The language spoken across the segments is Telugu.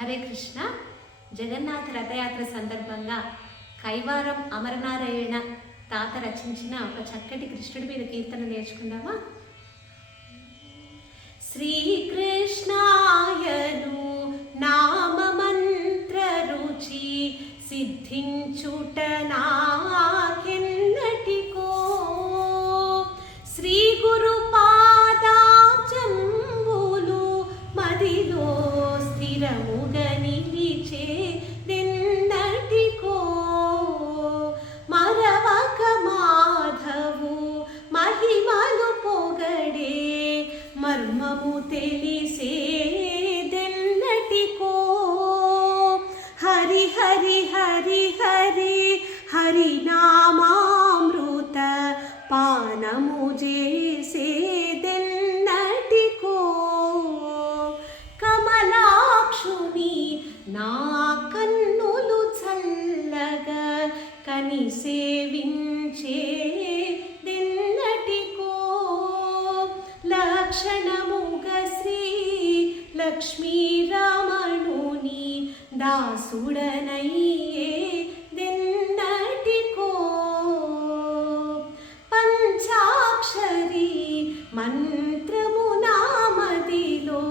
హరే కృష్ణ. జగన్నాథ రథయాత్ర సందర్భంగా కైవారం అమరనారాయణ తాత రచించిన ఒక చక్కటి కృష్ణుడి మీద కీర్తన నేర్చుకుందామా? శ్రీకృష్ణాయను నామ మంత్ర రుచి సిద్ధించుట నాకెన్నటికో, శ్రీ గురు పాదాబ్జంబులు మదిలో స్థిరముగా నిలిచే దెన్నటికో, మరవక మాధవు మహిమలు పొగడే మర్మము తెలిసే దెన్నటికో, హరి హరి హరి హరి హరి నామామృత పానము చేసే దెన్నటికో, కమలాక్షుని నా కన్నులు చల్లగా కని సేవించే దెన్నటికో, లక్షణముగ శ్రీ లక్ష్మీరమణుని దాసుడనయ్యే దెన్నటికో, పంచాక్షరి మంత్రము నామదిలో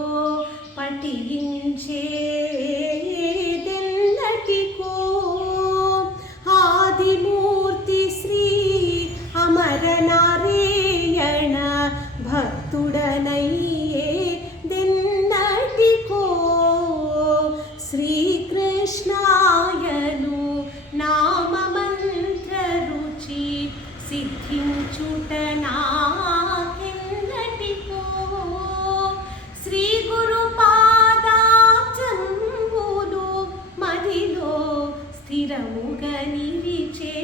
పఠించే దెన్నటికో, ఆదిమూర్తి శ్రీ అమరనారాయణ భక్తుడనయ్యే దెన్నటికో, శ్రీకృష్ణాయను నామ మంత్ర రుచి సిద్ధించుట నాకెన్నటికో, శ్రీ గురు పాదాబ్జంబులు మదిలో స్థిరముగా నిలిచే